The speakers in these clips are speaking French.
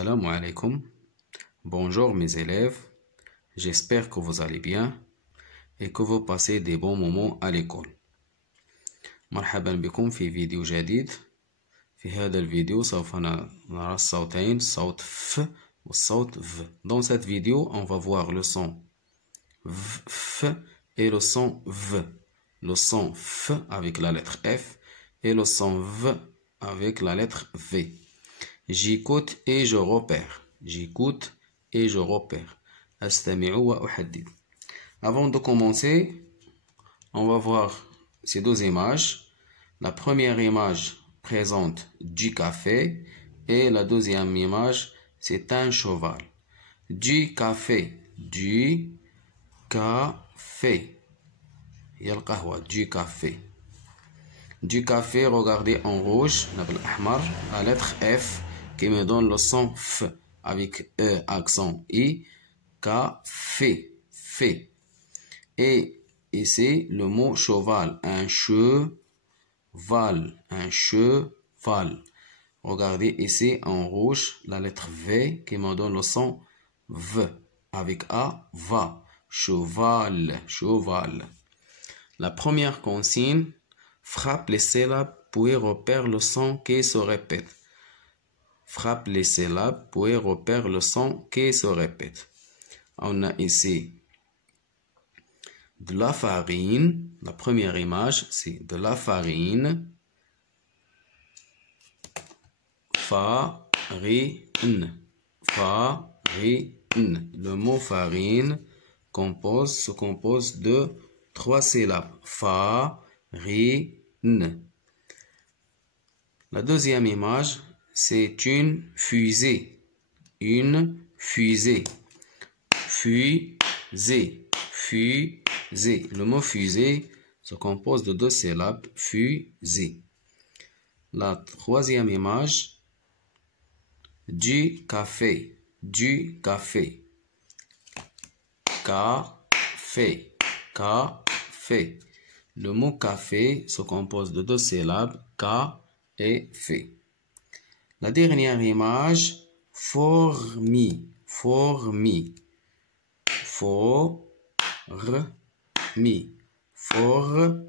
Salam alaikum. Bonjour mes élèves. J'espère que vous allez bien et que vous passez des bons moments à l'école. مرحبا بكم في فيديو جديد. في هذا الفيديو سوف نرى الصوتين صوت ف والصوت v. Dans cette vidéo, on va voir le son f et le son v. Le son f avec la lettre f et le son v avec la lettre v. J'écoute et je repère. J'écoute et je repère. أستمع وأحدد. Avant de commencer, on va voir ces deux images. La première image présente du café et la deuxième image, c'est un cheval. Du café. Du café. Il y a le kahwa, du café. Du café, regardez en rouge, la lettre F qui me donne le son F avec E accent I, café, fait. Et ici, le mot cheval, un cheval, un cheval. Regardez ici en rouge, la lettre V qui me donne le son V avec A, va, cheval, cheval. La première consigne, frappe les syllabes puis repère le son qui se répète. Frappe les syllabes puis repère le son qui se répète. On a ici de la farine. La première image, c'est de la farine. Farine. Farine. Le mot farine se compose de 3 syllabes. Farine. La deuxième image, c'est une fusée. Une fusée. Fusée. Fusée. Le mot fusée se compose de 2 syllabes. Fusée. La troisième image, du café. Du café. Café. Café. Le mot café se compose de 2 syllabes. K et fait. La dernière image, fourmi. Fourmi. Fourmi. Fourmi.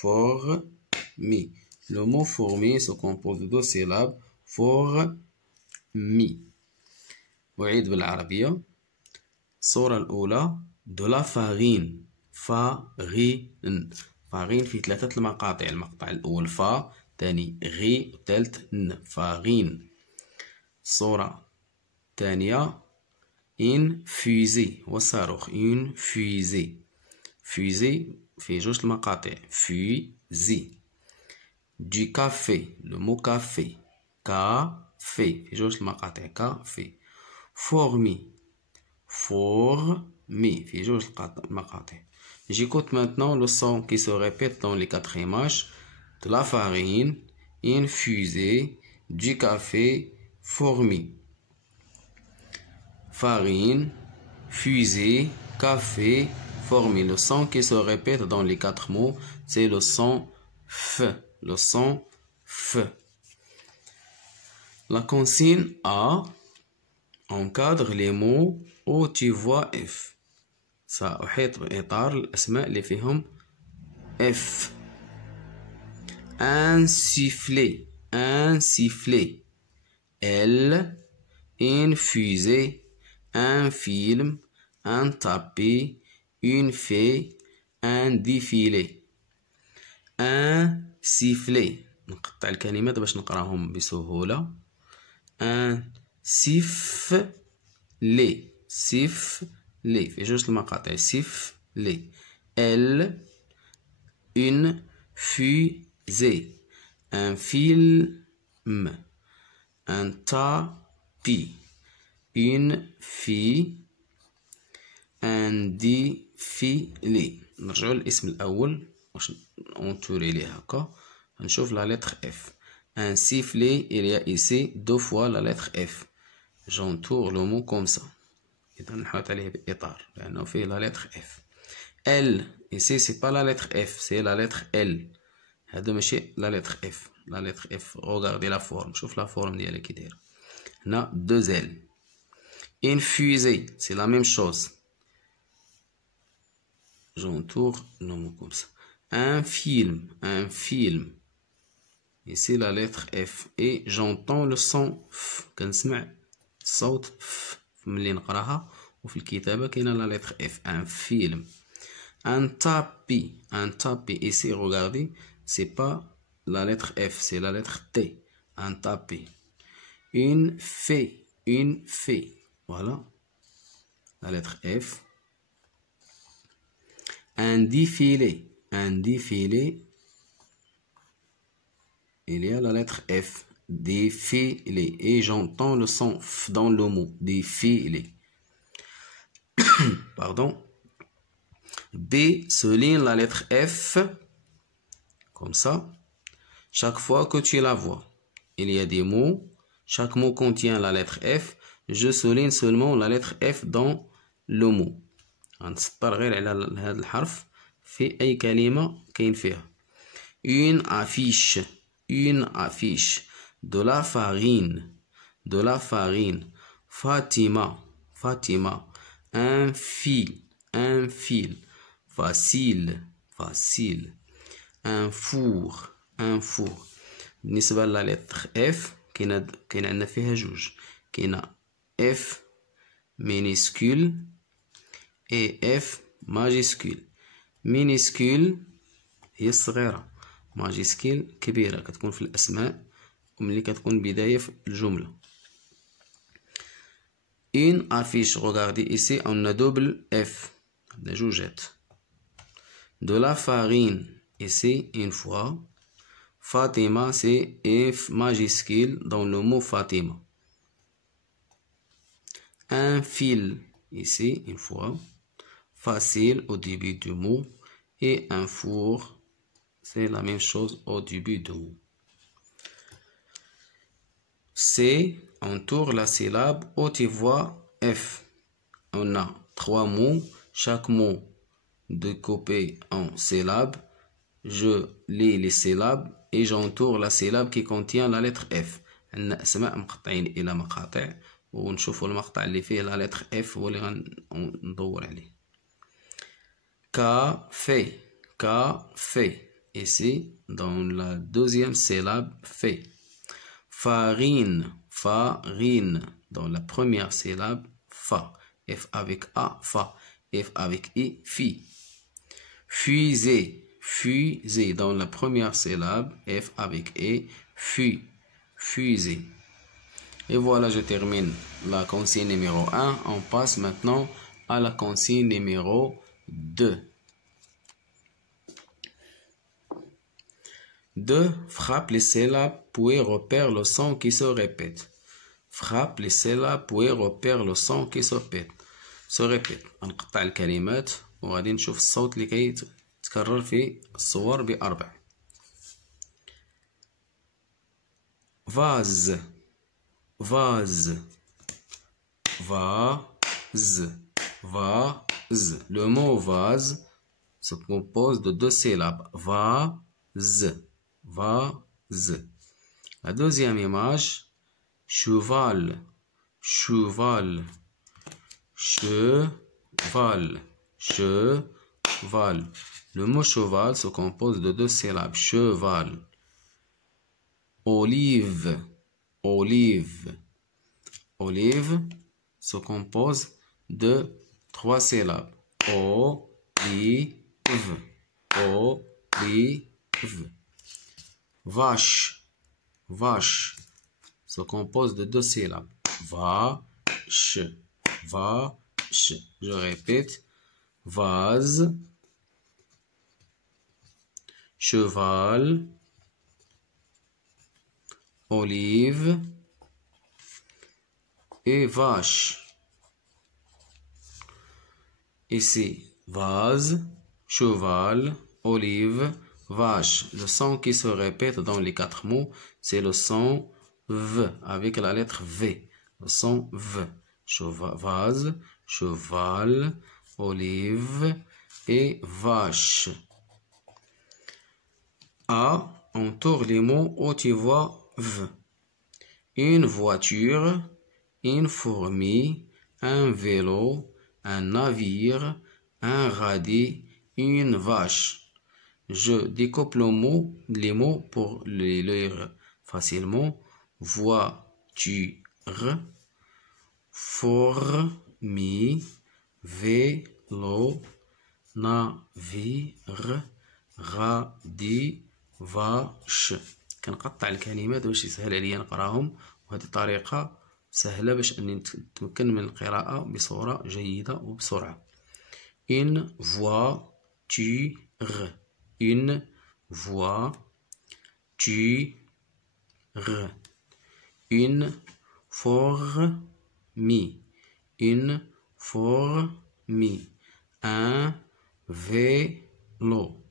Fourmi. Le mot fourmi se compose de 2 syllabes. fourmi. أعيد بالعربية. الصورة الأولى de la farine. فارين. فارين في 3 المقاطع. المقطع الأول فا، ثاني غي، ثالث ن. فارين. الصورة الثانية une fusée والصاروخ. une fusée. fusée في 2 المقاطع. fusée. du café. le mot café. café في 2 المقاطع. café. fourmi. fourmi في 2 المقاطع. J'écoute maintenant le son qui se répète dans les 4 images. De la farine, une fusée, du café, fourmi. Farine, fusée, café, fourmi. Le son qui se répète dans les 4 mots, c'est le son F. Le son F. La consigne A encadre les mots où tu vois F. سأحيط بإطار الأسماء اللي فيهم F. un sifflet. un sifflet. L. une fusée. un film. un tapis. une fée. un défilé. un sifflet. نقطع الكلمات باش نقراهم بسهولة. un sifflet. sifflet في 2 المقاطع. sifflet. L. une fusée. un film. un tapis. une fille. un défilé. نرجعوا للاسم الأول باش نونتوري ليه هكا. نشوف la lettre F. un sifflet, il y a ici 2 fois la lettre F. j'entoure le mot comme ça. إذا نحط عليه بإطار لأنه فيه la lettre F. L. Ici c'est pas la lettre F, c'est la lettre L. هذا ماشي la lettre F. la lettre F. regardez la forme. شوف la forme ديالها كي دايره. On a 2 L. Une fusée, c'est la même chose. J'entoure le mot comme ça. Un film. Ici la lettre F. Et j'entends le son F. كنسمع صوت F. ملي نقراها وفي الكتابة كاينة la lettre F. Un film. Un tapis. Ici, regardez, c'est pas la lettre F, c'est la lettre T. Un tapis. Une fée. Voilà. La lettre F. Un défilé. Il y a la lettre F. Défilé. Et j'entends le son F dans le mot. Défilé. Pardon. B souligne la lettre F. Comme ça. Chaque fois que tu la vois. Il y a des mots. Chaque mot contient la lettre F. Je souligne seulement la lettre F dans le mot. غنسطر غير على هذا الحرف في أي كلمة كاين فيها. Une affiche. De la farine. Fatima. Un fil. Facile. Un four. بالنسبة la lettre F كاين عندنا فيها جوج. كاينة F minuscule et F majuscule. minuscule هي الصغيرة. majuscule كبيرة كتكون في الأسماء وملي كتكون بداية في الجملة. Une affiche. Regardez ici on a double F. On a جوجات. De la farine. Ici une fois. Fatima c'est F majuscule dans le mot Fatima. Un fil. Ici une fois. Facile au début du mot. Et un four. C'est la même chose au début du mot. C entoure la syllabe où tu vois F. On a 3 mots. Chaque mot découpé en syllabes. Je lis les syllabes et j'entoure la syllabe qui contient la lettre F. عندنا أسماء مقطعين إلى مقاطع ونشوفوا المقطع اللي فيه la lettre F هو اللي غندور عليه. Café. Ici, dans la deuxième syllabe, fait. Farine. Dans la première syllabe, fa. F avec A, fa. F avec I, fi. Fusée. Dans la première syllabe, F avec E, fusée. Et voilà, je termine la consigne numéro 1. On passe maintenant à la consigne numéro 2. 2. Frappe les syllabes puis repère le son qui se répète. Frappe les syllabes puis repère le son qui se répète. نقطع الكلمات وغادي نشوف الصوت اللي كيتكرر في الصور ب4. Vase. Le mot vase se compose de 2 syllabes. Vase. La deuxième image, cheval. Le mot cheval se compose de 2 syllabes. Cheval. Olive se compose de 3 syllabes. Olive. Vache se compose de 2 syllabes. Vache. Je répète. Vase. Cheval. Olive. Et vache. Ici, vase, cheval, olive, vache. Le son qui se répète dans les 4 mots, c'est le son V avec la lettre V. Le son V. Vase, cheval, olive et vache. A entoure les mots où tu vois V. une voiture, une fourmi, un vélo, un navire, un radis, une vache. Je découpe les mots pour les lire facilement. Voiture, fourmi, vélo, navire, radis, vache. كنقطع الكلمات باش يسهل عليا نقراهم، وهذه طريقة سهلة باش أني نتمكن من القراءة بصورة جيدة وبسرعة. Une voiture, une voiture, une fourmi, une fourmi, un vélo,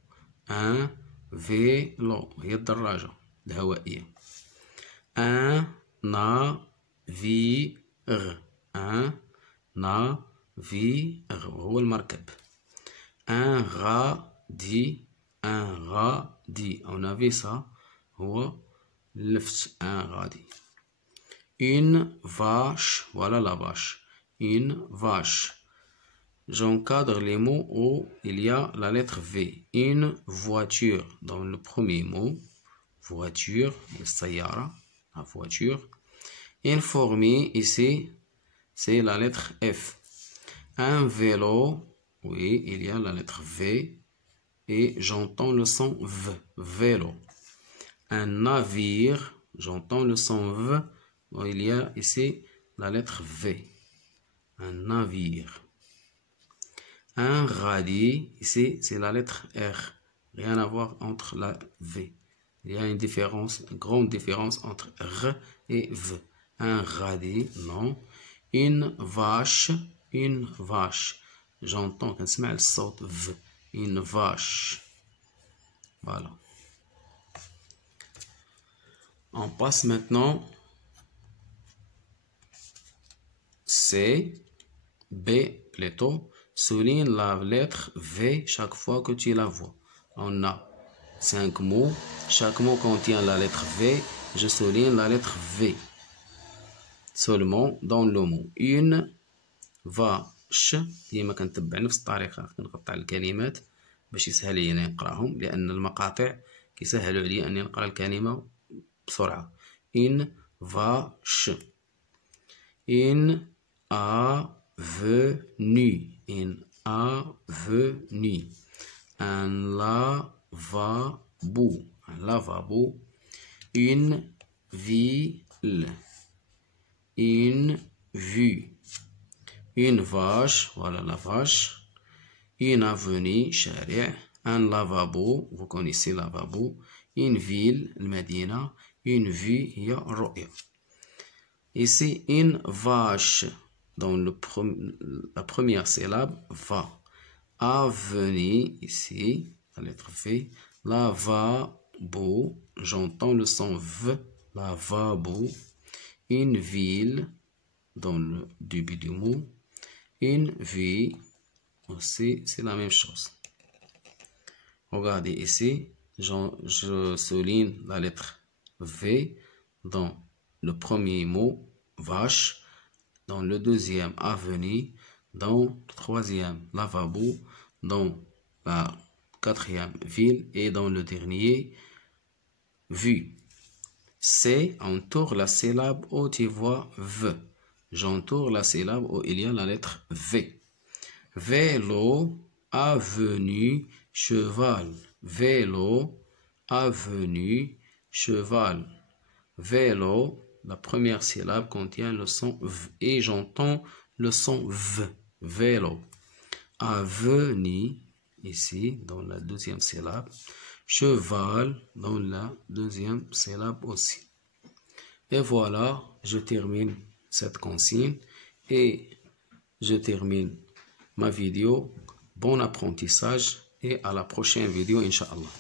un vélo هي الدراجة الهوائية. Un navire, un navire هو المركب. Un radis, un radis. On a vu ça هو اللفت. Un radis. Une vache, voilà la vache. Une vache. J'encadre les mots où il y a la lettre V. Une voiture dans le premier mot. Voiture, السيارة, la voiture. Une fourmi, ici, c'est la lettre F. Un vélo, oui, il y a la lettre V. Et j'entends le son V. Vélo. Un navire, j'entends le son V. Donc, il y a ici la lettre V. Un navire. Un radis, ici, c'est la lettre R. Rien à voir entre la V. Il y a une différence, une grande différence entre R et V. Un radis, non. Une vache, une vache. J'entends qu'un smell saute V. Une vache. Voilà. On passe maintenant C, B plutôt. Souligne la lettre V chaque fois que tu la vois. On a 5 mots. Chaque mot contient la lettre V. Je souligne la lettre V. Seulement dans le mot. Une vache. ديما كنتبع نفس الطريقة. كنقطع الكلمات باش يسهل لي نقراهم، لأن المقاطع كيسهلوا علي أني نقرا الكلمة بسرعة. Une vache. Une avenue. Une avenue. Un lavabo. Un lavabo. Une ville. Une vue. Une vache. Voilà la vache. Une avenue. شارع. Un lavabo. Vous connaissez lavabo. Une ville. المدينة. Une vue. هي الرؤية. Ici, une vache. Dans la première syllabe, va. Avenue, ici, la lettre V. Lavabo, j'entends le son V. Lavabo. Une ville, dans le début du mot. Une vie, aussi, c'est la même chose. Regardez ici, je souligne la lettre V dans le premier mot, vache. Dans le deuxième, avenue. Dans le troisième, lavabo. Dans la quatrième, ville. Et dans le dernier, vue. C, entoure la syllabe où tu vois V. J'entoure la syllabe où il y a la lettre V. Vélo, avenue, cheval. Vélo, avenue, cheval. Vélo, la première syllabe contient le son V et j'entends le son V. Vélo. Avenue, ici, dans la deuxième syllabe. Cheval, dans la deuxième syllabe aussi. Et voilà, je termine cette consigne et je termine ma vidéo. Bon apprentissage et à la prochaine vidéo, Inch'Allah.